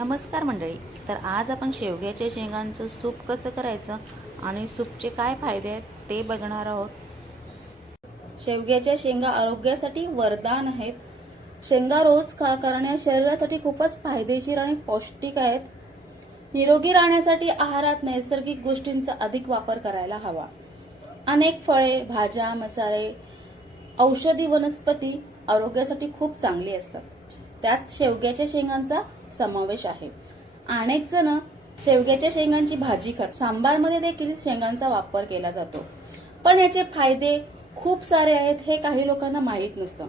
नमस्कार मंडळी. तर आज आपण शेवग्याच्या शेंगांचं सूप कसं करायचं आणि सूपचे काय फायदे आहेत ते बघणार आहोत. शेवग्याच्या शेंगा आरोग्यासाठी वरदान आहेत. शेंगा रोज खा करण्या शरीरासाठी खूपच फायदेशीर आणि पौष्टिक आहेत. निरोगी राहण्यासाठी आहारात नैसर्गिक गोष्टींचा अधिक वापर करायला हवा. अनेक फळे भाज्या मसाले औषधी वनस्पती आरोग्यासाठी खूप चांगली असतात. त्यात शेवग्याच्या शेंगांचा समावेश आहे. अनेक जण शेवग्याच्या शेंगांची भाजी खात सांबारमध्ये देखील शेंगांचा वापर केला जातो. पण याचे फायदे खूप सारे आहेत हे काही लोकांना माहीत नसतं.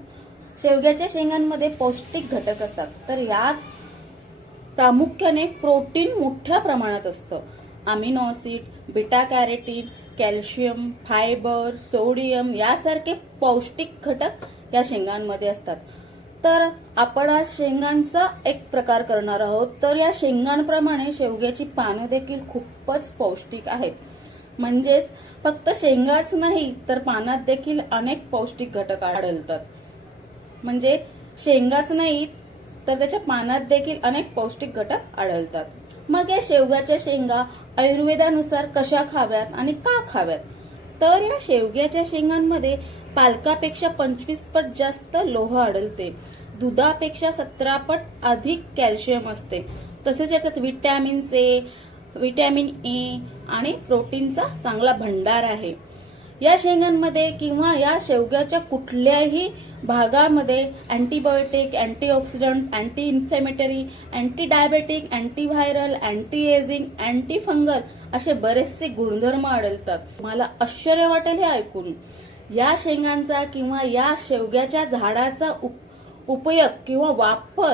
शेवग्याच्या शेंगांमध्ये पौष्टिक घटक असतात तर यात प्रामुख्याने प्रोटीन मोठ्या प्रमाणात असतं. Amino acid beta carotene calcium fibre sodium यासारखे पौष्टिक घटक या शेंगांमध्ये असतात. तर आपण आज शेंगांचा एक प्रकार करणार आहोत. तर या शेंगांप्रमाणे शेवग्याची पानं देखील खूपच पौष्टिक आहेत. म्हणजेच फक्त शेंगाच नाही तर पानात देखील अनेक पौष्टिक घटक आढळतात. म्हणजे शेंगाच नाही तर त्याच्या पानात देखील अनेक पौष्टिक घटक आढळतात. मग या शेवग्याच्या शेंगा आयुर्वेदानुसार कशा खाव्यात आणि का खाव्यात? तर या शेवग्याच्या शेंगांमध्ये पालकापेक्षा पंचवीस पट जास्त लोह आढळते. दुधापेक्षा सतरा पट अधिक कॅल्शियम असते. तसेच याच्यात विटॅमिन सी विटॅमिन ए आणि प्रोटीनचा चांगला भंडार आहे. या शेंगांमध्ये किंवा या शेवग्याच्या कुठल्याही भागामध्ये antibiotic antioxidant anti inflammatory anti diabetic antiviral anti ageing anti fungal असे बरेचसे गुणधर्म आढळतात. मला आश्चर्य वाटेल हे ऐकून. या शेंगांचा किंवा या शेवग्याच्या झाडाचा उप- उपयोग किंवा वापर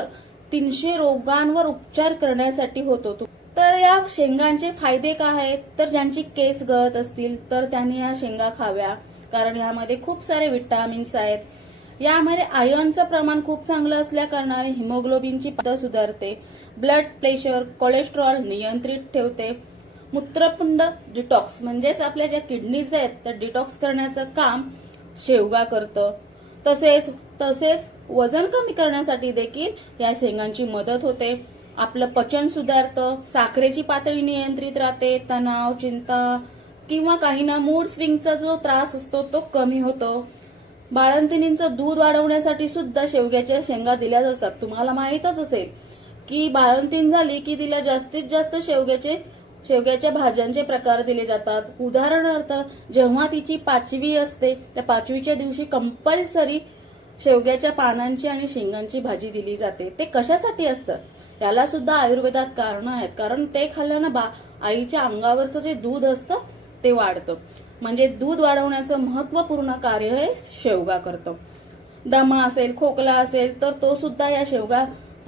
तीनशे रोगांवर उपचार करण्यासाठी होतो. तर या शेंगांचे फायदे काय आहेत? तर ज्यांची केस गळत असतील तर त्यांनी या शेंगा खाव्या. कारण यामध्ये खूप सारे विटामिन्स आहेत. यामध्ये आयर्नचं प्रमाण खूप चांगलं असल्या कारणाने हिमोग्लोबिनची पातळ सुधारते. ब्लड प्रेशर कोलेस्ट्रॉल नियंत्रित ठेवते. मूत्रपिंड डिटॉक्स म्हणजेच आपल्या ज्या किडनीज आहेत त्या डिटॉक्स करण्याचं काम शेवगा करतं. तसेच तसेच वजन कमी करण्यासाठी देखील या शेंगांची मदत होते. आपलं पचन सुधारतं साखरेची पातळी नियंत्रित राहते तणाव चिंता किंवा काही ना मूड स्विंगचा जो त्रास असतो तो कमी होतो. बाळंतिणींचं दूध वाढवण्यासाठी सुद्धा शेवग्याच्या शेंगा दिल्या जातात. तुम्हाला माहीतच असेल की बाळंतीण झाली की तिला जास्तीत जास्त शेवग्याचे शेवग्याच्या भाज्यांचे प्रकार दिले जातात. उदाहरणार्थ जेव्हा तिची पाचवी असते त्या पाचवीच्या दिवशी कंपल्सरी शेवग्याच्या पानांची आणि शेंगांची भाजी दिली जाते. ते कशासाठी असतं? याला सुद्धा आयुर्वेदात कारण आहेत. कारण ते खाल्ल्यानं बा आईच्या अंगावरचं जे दूध असतं ते वाढतं. म्हणजे दूध वाढवण्याचं महत्त्वपूर्ण कार्य हे शेवगा करतं. दमा असेल खोकला असेल तर तो सुद्धा या शेवगा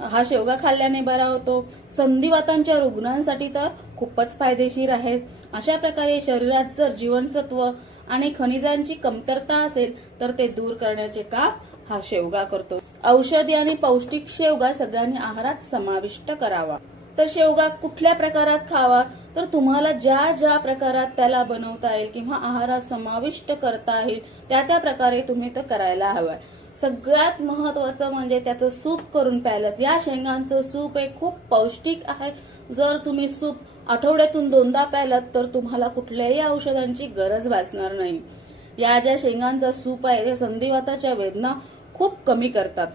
हा शेवगा खाल्ल्याने बरा होतो. संधिवातांच्या रुग्णांसाठी तर खूपच फायदेशीर आहेत. अशा प्रकारे शरीरात जर जीवनसत्व आणि खनिजांची कमतरता असेल तर ते दूर करण्याचे काम हा शेवगा करतो. औषधी आणि पौष्टिक शेवगा सगळ्यांनी आहारात समाविष्ट करावा. तर शेवगा कुठल्या प्रकारात खावा? तर तुम्हाला ज्या ज्या प्रकारात त्याला बनवता येईल किंवा आहारात समाविष्ट करता येईल त्या त्या प्रकारे तुम्ही तो करायला हवाय. सगळ्यात महत्वाचं म्हणजे त्याचं सूप करून प्यायलं. या शेंगांचं सूप हे खूप पौष्टिक आहे. जर तुम्ही सूप आठवड्यातून दोनदा प्यायलात तर तुम्हाला कुठल्याही औषधांची गरज भासणार नाही. या ज्या शेंगांचा सूप आहे ते संधिवाताच्या वेदना खूप कमी करतात.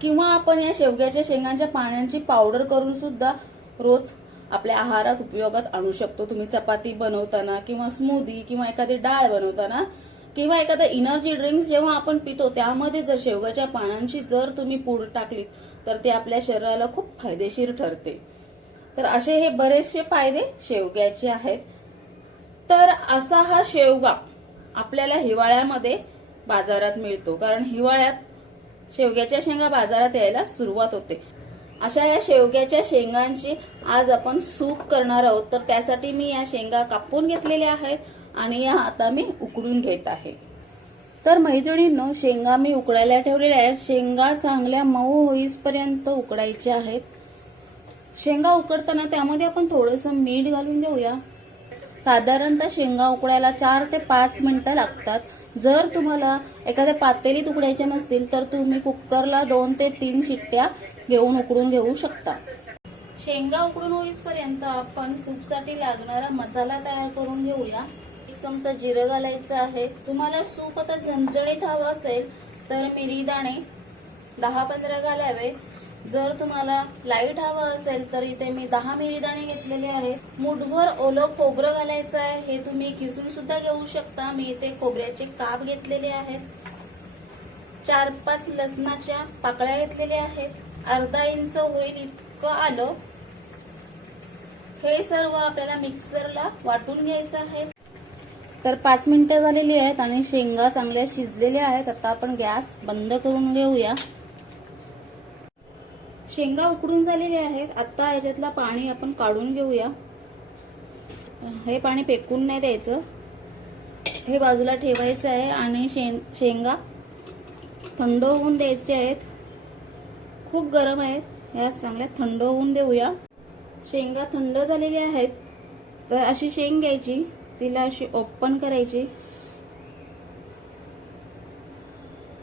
किंवा आपण या शेवग्याच्या शेंगांच्या पाण्याची पावडर करून सुद्धा रोज आपल्या आहारात उपयोगात आणू शकतो. तुम्ही चपाती बनवताना किंवा स्मूदी किंवा एखादी डाळ बनवताना किंवा एखादा एनर्जी ड्रिंक्स जेव्हा आपण पितो त्यामध्ये जर शेवगाच्या पानांची जर तुम्ही पूड टाकली तर ते आपल्या शरीराला खूप फायदेशीर ठरते. तर असे हे बरेचसे फायदे शेवग्याचे आहेत. तर असा हा शेवगा आपल्याला हिवाळ्यामध्ये बाजारात मिळतो कारण हिवाळ्यात शेवग्याच्या शेंगा बाजारात यायला सुरुवात होते. अशा या शेवग्याच्या शेंगांची आज आपण सूप करणार आहोत. तर त्यासाठी मी या शेंगा कापून घेतलेल्या आहेत आणि या आता मी उकडून घेत आहे. तर मैत्रिणींनो शेंगा मी उकडायला ठेवलेल्या आहेत. शेंगा चांगल्या मऊ होईसपर्यंत उकडायच्या आहेत. शेंगा उकडताना त्यामध्ये आपण थोडंसं मीठ घालून देऊया साधारणतः शेंगा उकडायला चार ते पाच मिनटं लागतात. जर तुम्हाला एखाद्या पातेलीत उकडायच्या नसतील तर तुम्ही कुकरला दोन ते तीन शिट्ट्या घेऊन उकडून घेऊ शकता. शेंगा उकडून होईपर्यंत आपण सूपसाठी लागणारा मसाला तयार करून घेऊया. एक चमचा जिरं घालायचं आहे. तुम्हाला सूप आता झणझणीत हवं असेल तर मिरी दाणे दहा पंधरा घालावे. जर तुम्हाला लाइट हवं असेल तर इथे मी दहा मिरीदाणे घेतलेले आहेत मुठभर ओलं खोबरं घालायचं आहे. हे तुम्ही किसून सुद्धा घेऊ शकता. मी इथे खोबऱ्याचे काप घेतलेले आहेत. चार पाच लसणाच्या पाकळ्या घेतलेल्या आहेत. अर्धा इंच होईल इतकं आलं. हे सर्व आपल्याला मिक्सरला वाटून घ्यायचं आहे. तर पाच मिनिटं झालेली आहेत आणि शेंगा चांगल्या शिजलेल्या आहेत. आता आपण गॅस बंद करून घेऊया. शेंगा उकडून झालेल्या आहेत. आता याच्यातला पाणी आपण काढून घेऊया. हे पाणी पेकून नाही द्यायचं. हे बाजूला ठेवायचं आहे आणि शेंगा थंड होऊन द्यायचे आहेत. खूप गरम आहेत ह्या चांगल्या थंड होऊन देऊया. शेंगा थंड झालेल्या आहेत. तर अशी शेंग घ्यायची. तिला अशी ओपन करायची.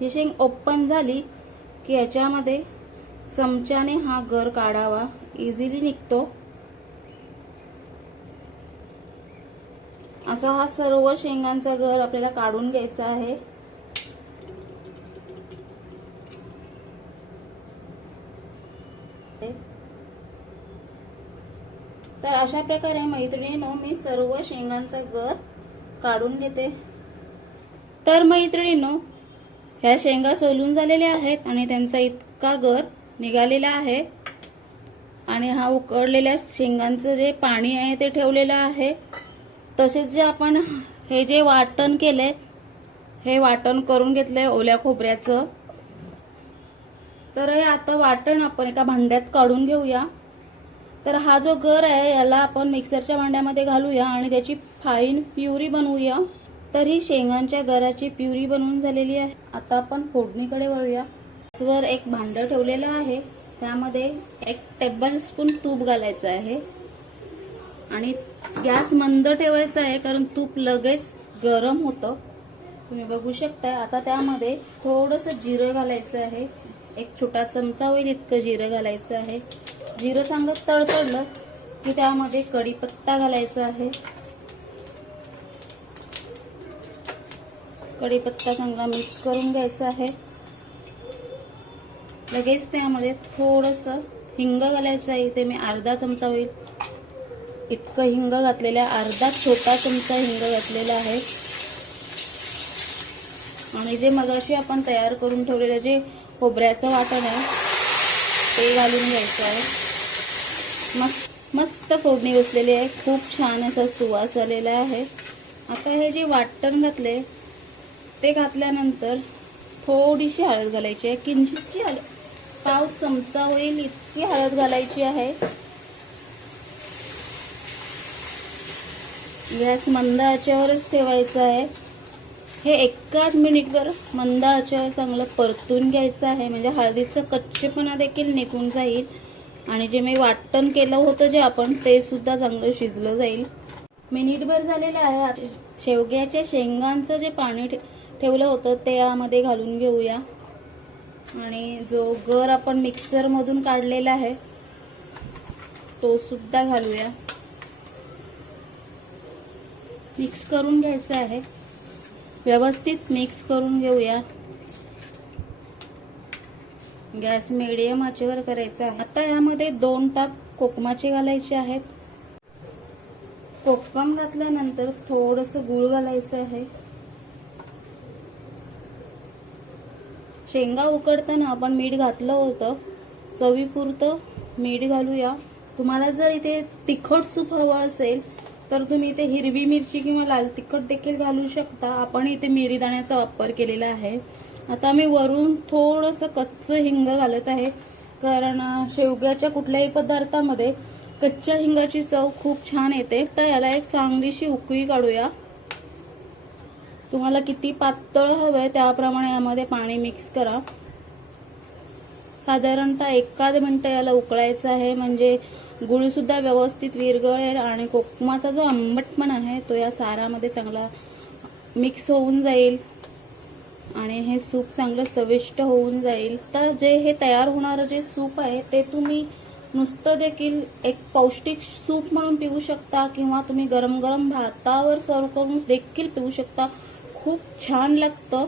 ही शेंग ओपन झाली की याच्यामध्ये चमच्याने हा गर काढावा. इझिली निघतो. असा हा सर्व शेंगांचा गर आपल्याला काढून घ्यायचा आहे. अशा प्रकारे मैत्रिणीनो मी सर्व शेंगांचा गर काढून घेते. तर मैत्रिणीनो ह्या शेंगा सोलून झालेल्या आहेत आणि त्यांचा इतका गर निघालेला आहे. आणि हा उकडलेल्या शेंगांचं जे पाणी आहे ते ठेवलेलं आहे. तसेच जे आपण हे जे वाटण केलंय हे वाटण करून घेतलंय ओल्या खोबऱ्याचं. तर हे आता वाटण आपण एका भांड्यात काढून घेऊया. तर हा जो गर आहे याला आपण मिक्सरच्या भांड्यामध्ये घालूया आणि त्याची फाईन प्युरी बनवूया. तर ही शेंगांच्या गराची प्युरी बनवून झालेली आहे. आता आपण फोडणीकडे वळूया. गॅसवर एक भांडं ठेवलेलं आहे. त्यामध्ये एक टेबल स्पून तूप घालायचं आहे. आणि गॅस मंद ठेवायचा आहे कारण तूप लगेच गरम होतं. तुम्ही बघू शकता आता त्यामध्ये थोडंसं जिरं घालायचं आहे. एक छोटा चमचा होईल इतकं जिरं घालायचं आहे. जिरं चांगलं तळतळलं की त्यामध्ये कढीपत्ता घालायचा आहे. कढीपत्ता चांगला मिक्स करून घ्यायचा आहे. लगेच त्यामध्ये थोडंसं हिंग घालायचं आहे. इथे मी अर्धा चमचा होईल. इतकं हिंग घातलेलं आहे. अर्धा छोटा चमचा हिंग घातलेला आहे. आणि जे मगाशी आपण तयार करून ठेवलेलं जे खोबऱ्याचं वाटण आहे. ते घालून घ्यायचं आहे. मस्त मस्त फोडणी बसलेली आहे. खूप छान असा सुवास आलेला आहे. आता हे जे वाटण घातले ते घातल्यानंतर थोडीशी हळद घालायची आहे. किंचितची हळद. पाव चमचा होईल इतकी हळद घालायची आहे. गॅस मंद आचेवरच ठेवायचा आहे. हे एकाच मिनिटभर मंद आचेवर चांगलं परतून घ्यायचं आहे. म्हणजे हळदीचं कच्चेपणा देखील निघून जाईल. आणि जे मी वाटण केलं होतं जे आपण ते सुद्धा चांगलं शिजलं जाईल. मिनिटभर झालेलं आहे. शेवग्याच्या शेंगांचं जे पाणी ठे- ठेवलं होतं ते यामध्ये घालून घेऊया. आणि जो गर आपण मिक्सरमधून काढलेला आहे तो सुद्धा घालूया. मिक्स करून घ्यायचं आहे. व्यवस्थित मिक्स करून घेऊया. गॅस मिडियम आचेवर करायचा आहे. आता यामध्ये दोन टाक कोकमाचे घालायचे आहेत. कोकम घातल्यानंतर थोडस गुळ घालायचं आहे. शेंगा उकडताना आपण मीठ घातलं होतं. चवीपुरतं मीठ घालूया. तुम्हाला जर इथे तिखट सूप हवं असेल तर तुम्ही इथे हिरवी मिरची किंवा लाल तिखट देखील घालू शकता. आपण इथे मिरी दाण्याचा वापर केलेला आहे. आता मी वरून थोडंसं कच्चं हिंग घालत आहे. कारण शेवग्याच्या कुठल्याही पदार्थामध्ये कच्च्या हिंगाची चव खूप छान येते. तर याला एक चांगलीशी उकळी काढूया. तुम्हाला किती पातळ हवंय त्याप्रमाणे यामध्ये पाणी मिक्स करा. साधारणतः एखाद मिनटं याला उकळायचं आहे. म्हणजे गुळसुद्धा व्यवस्थित विरघळेल आणि कोकमाचा जो आंबटपण आहे तो या सारामध्ये चांगला मिक्स होऊन जाईल. आणि हे सूप चांगलं चविष्ट होऊन जाईल. तर जे हे तयार होणारं जे सूप आहे ते तुम्ही नुसतं देखील एक पौष्टिक सूप म्हणून पिऊ शकता किंवा तुम्ही गरम गरम भातावर सर्व करून देखील पिऊ शकता. खूप छान लागतं.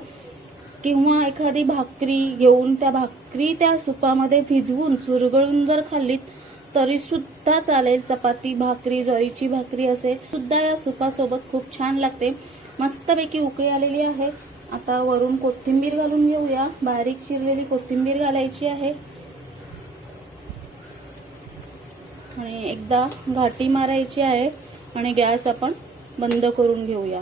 किंवा एखादी भाकरी घेऊन त्या भाकरी त्या सुपामध्ये भिजवून चुरगळून जर खाल्लीत तरी सुद्धा चालेल. चपाती भाकरी ज्वारीची भाकरी असेल. सुद्धा या सुपासोबत खूप छान लागते. मस्तपैकी उकळी आलेली आहे. आता वरून कोथिंबीर घालून घेऊया. बारीक चिरलेली कोथिंबीर घालायची आहे. आणि एकदा घाटी मारायची आहे आणि गॅस आपण बंद करून घेऊया.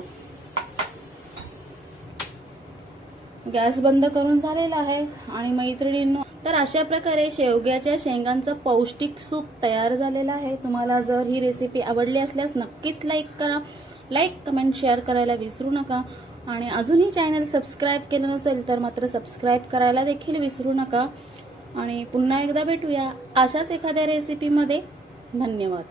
गॅस बंद करून झालेला आहे. आणि मैत्रिणींनो तर अशा प्रकारे शेवग्याच्या शेंगांचं पौष्टिक सूप तयार झालेलं आहे. तुम्हाला जर ही रेसिपी आवडली असल्यास नक्कीच लाईक करा. लाईक कमेंट शेअर करायला विसरू नका. आणि अजूनही चॅनल सबस्क्राईब केलं नसेल तर मात्र सबस्क्राईब करायला देखील विसरू नका. आणि पुन्हा एकदा भेटूया अशाच एखाद्या रेसिपीमध्ये धन्यवाद.